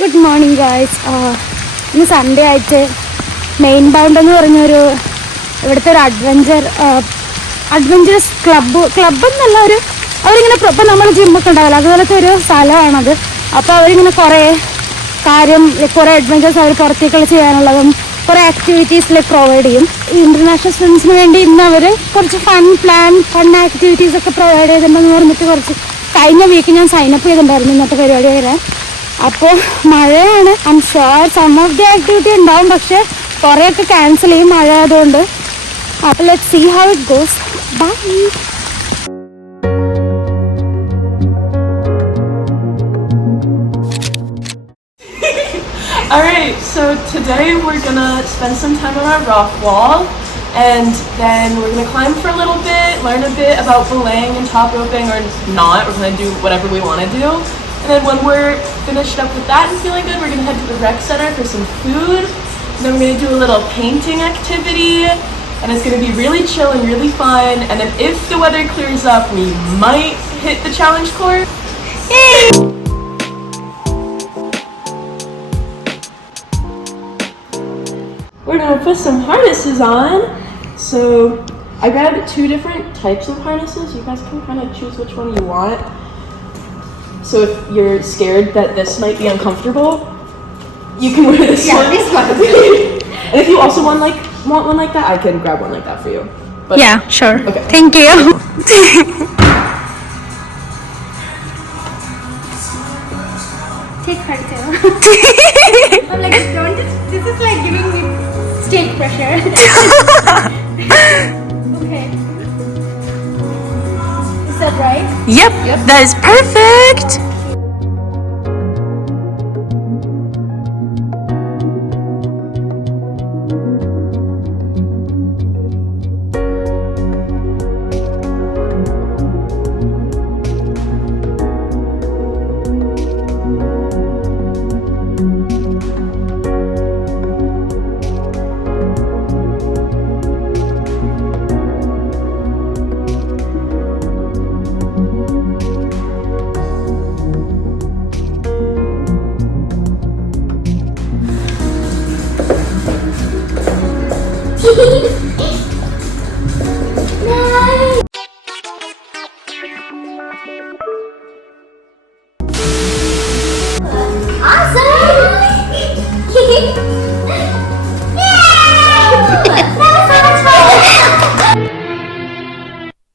Good morning guys. ഇന്ന് Sunday ആയിട്ട് main bound എന്ന് പറഞ്ഞൊരു ഇവിടുത്തെ ഒരു അഡ്വഞ്ചറസ് ക്ലബ്ബെന്നല്ല അവരിങ്ങനെ ഇപ്പം നമ്മൾ ജിമ്മൊക്കെ ഉണ്ടാവില്ല അതുപോലത്തെ ഒരു സ്ഥലമാണത്. അപ്പോൾ അവരിങ്ങനെ കുറേ കുറേ അഡ്വഞ്ചേഴ്സ് അവർ പുറത്തേക്കുള്ള ചെയ്യാനുള്ളതും കുറേ ആക്ടിവിറ്റീസ് പ്രൊവൈഡ് ചെയ്യും. ഈ ഇൻ്റർനാഷണൽ സ്റ്റുഡൻസിന് വേണ്ടി ഇന്ന് അവർ കുറച്ച് ഫൺ ആക്ടിവിറ്റീസൊക്കെ പ്രൊവൈഡ് ചെയ്തിട്ടുണ്ടെന്ന് പറഞ്ഞിട്ട് കഴിഞ്ഞ വീക്ക് ഞാൻ സൈനപ്പ് ചെയ്തിട്ടുണ്ടായിരുന്നു ഇന്നത്തെ പരിപാടി വരാൻ. അപ്പോൾ മഴയാണ്. I am sure some of the activity ഉണ്ടാവും, പക്ഷേ കുറേയൊക്കെ ക്യാൻസൽ ചെയ്യും മഴ ആയതുകൊണ്ട്. അപ്പോൾ let's see how it goes. Bye. Alright, so today we're gonna spend some time on our rock wall, and then we're gonna climb for a little bit, learn a bit about belaying and top roping, or not. We're gonna do whatever we want to do. And then when we're finished up with that and feeling good, we're gonna head to the rec center for some food. And then we're gonna do a little painting activity, and it's gonna be really chill and really fun. And then if the weather clears up, we might hit the challenge course. Yay! We're gonna put some harnesses on. So I grabbed 2 different types of harnesses. You guys can kind of choose which one you want. So if you're scared that this might be uncomfortable, you can wear this one. This one. And if you also want one like that, I can grab one like that for you. But, yeah, sure. Okay. Thank you. Take her too. I'm like, this is like giving me stage pressure. Okay. Is that right? Yep, that is perfect.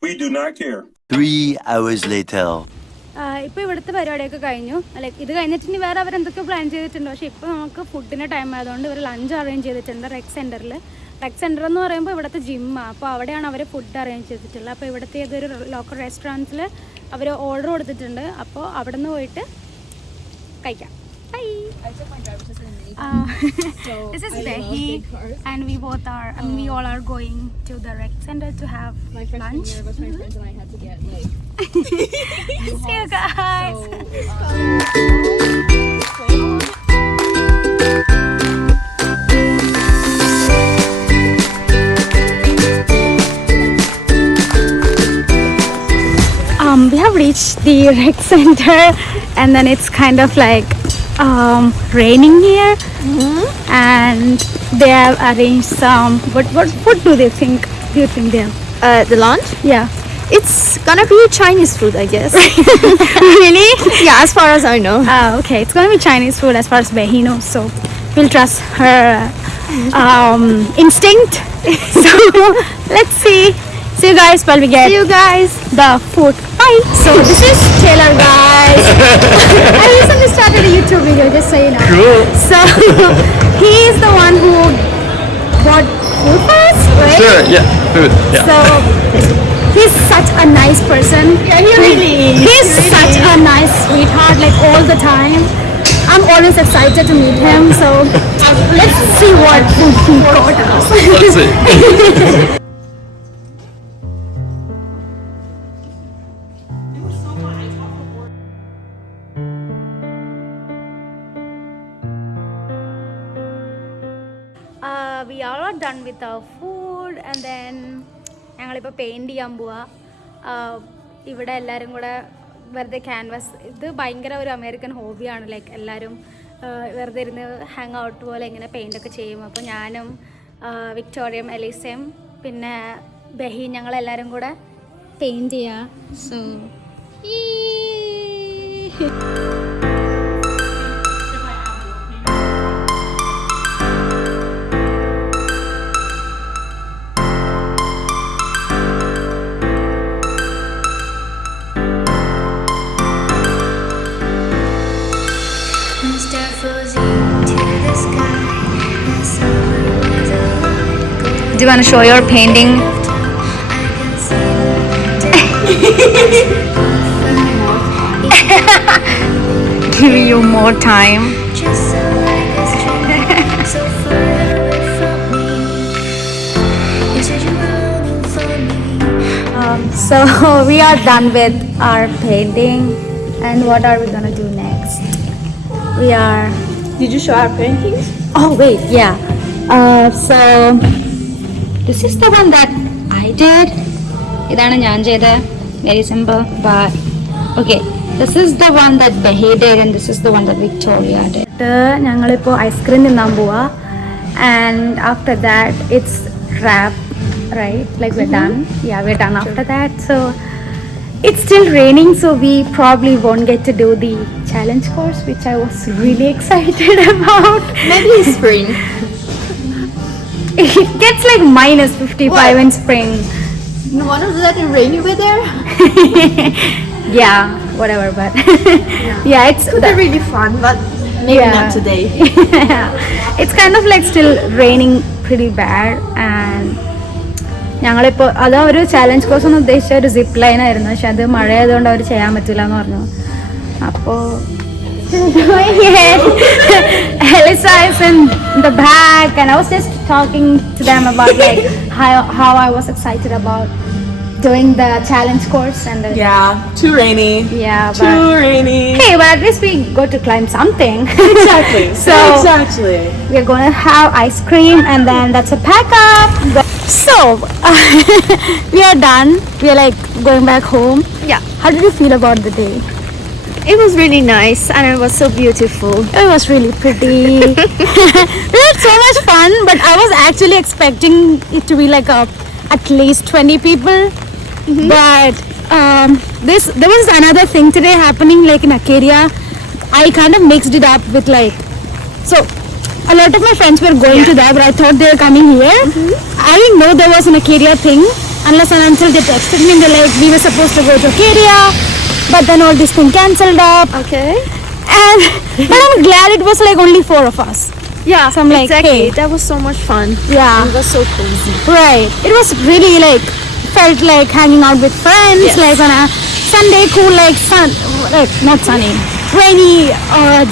We do not care. 3 hours later. ഇപ്പോൾ ഇവിടുത്തെ പരിപാടിയൊക്കെ കഴിഞ്ഞു. Like ഇത് കഴിഞ്ഞിട്ട് ഇനി വേറെ അവരെന്തൊക്കെ plan ചെയ്തിട്ടുണ്ട്. പക്ഷേ ഇപ്പോൾ നമുക്ക് ഫുഡിൻ്റെ ടൈം ആയതുകൊണ്ട് ഇവർ ലഞ്ച് അറേഞ്ച് ചെയ്തിട്ടുണ്ട് റെക് സെൻറ്ററിൽ. റെക് സെൻറ്റർ എന്ന് പറയുമ്പോൾ ഇവിടുത്തെ ജിമ്മാണ്. അപ്പോൾ അവിടെയാണ് അവർ ഫുഡ് അറേഞ്ച് ചെയ്തിട്ടുള്ളത്. അപ്പോൾ ഇവിടുത്തെ ഏതൊരു ലോക്കൽ റെസ്റ്റോറൻറ്റ്സിൽ അവർ ഓർഡർ കൊടുത്തിട്ടുണ്ട്. അപ്പോൾ അവിടെ നിന്ന് പോയിട്ട് കഴിക്കാം. Bye. I took my driver's license in April. This is Behi, and we all are going to the rec center to have my lunch. Year was my friends and I had to get like. See you guys. We have reached the rec center, and then it's kind of like raining here, and they have arranged some. What do you think they have? The lunch? Yeah. It's gonna be Chinese food, I guess. Really? Yeah, as far as I know. Okay, it's gonna be Chinese food as far as Behi knows, so we'll trust her instinct. So let's see you guys while we get the food. Bye. So this is Taylor, guys. I recently started a YouTube video, just so you know. Cool. So he is the one who bought food for us, right? Sure, yeah, food. Yeah. So he's such a nice person. Yeah, he really is. He's such a nice sweetheart, like all the time. I'm always excited to meet him. So let's see what food he brought us. Let's see. We all are done with our food, and then ഞങ്ങളിപ്പോൾ paint ചെയ്യാൻ പോവാ. ഇവിടെ എല്ലാവരും കൂടെ വെറുതെ canvas, ഇത് ഭയങ്കര ഒരു അമേരിക്കൻ ഹോബിയാണ്. ലൈക്ക് എല്ലാവരും വെറുതെ ഇരുന്ന് ഹാങ് ഔട്ട് പോലെ ഇങ്ങനെ പെയിൻ്റൊക്കെ ചെയ്യും. അപ്പോൾ ഞാനും വിക്ടോറിയയും എലീസയും പിന്നെ ബഹി ഞങ്ങളെല്ലാവരും കൂടെ പെയിൻറ്റ് ചെയ്യുക. So Do you want to show your painting? Give you more time. So we are done with our painting, and what are we gonna do next? We are. Did you show our paintings? Oh wait, yeah. So this is the one that I did. ഇതാണ് ഞാൻ ചെയ്ത. Very simple, but okay. This is the one that Behi did, and this is the one that Victoria did. ഞങ്ങളിപ്പോൾ ice cream തിന്നാൻ പോവാ, and after that it's wrap, right? Like we're done. Yeah, we're done after that. So it's still raining, so we probably won't get to do the challenge course, which I was really excited about. Maybe in spring. It gets like minus 55 What? in spring. You want to do that in rain? You were there? Yeah, whatever, but yeah, it's Could be really fun, but maybe Yeah. not today. it's kind of like still raining pretty bad, and ഞങ്ങളിപ്പോൾ അത് ഒരു challenge course എന്ന് ഉദ്ദേശിച്ച ഒരു zip line ആയിരുന്നു, പക്ഷെ അത് മഴ ആയതുകൊണ്ട് അവർ ചെയ്യാൻ പറ്റില്ല എന്ന് പറഞ്ഞു. അപ്പോൾ Elisa is in the back, and I was just talking to them about like how I was excited about doing the challenge course and the, Yeah, too rainy. yeah, Too but rainy. hey, but at least we got to climb something. Exactly. So exactly. we're gonna have ice cream, and then that's a pack up. So we are done. We are like going back home. Yeah. How did you feel about the day? It was really nice and it was so beautiful. It was really pretty. We had so much fun, but I was actually expecting it to be like at least 20 people. But there was another thing today happening, like in Acadia. I kind of mixed it up with like, so a lot of my friends were going to that, but I thought they were coming here. I didn't know there was an Acadia thing unless and until they texted me and they're like, we were supposed to go to Acadia, but then all this thing cancelled up. Okay. And but I'm glad it was like only 4 of us. Yeah, So I'm like, exactly. hey. That was so much fun. Yeah, It was so cozy. right. It was really like felt like hanging out with friends, Yes. like on a Sunday, cool like not sunny, rainy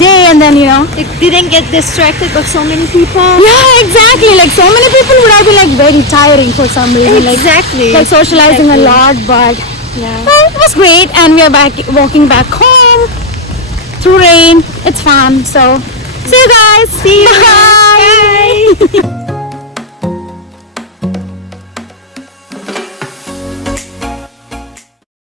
day, and then It didn't get distracted by so many people. yeah, exactly. Like so many people would have been like very tiring for some reason. Exactly. Like socializing a lot, but well, it was great, and we are walking back home through rain. It's fun. So see you guys. See you. Bye. Bye.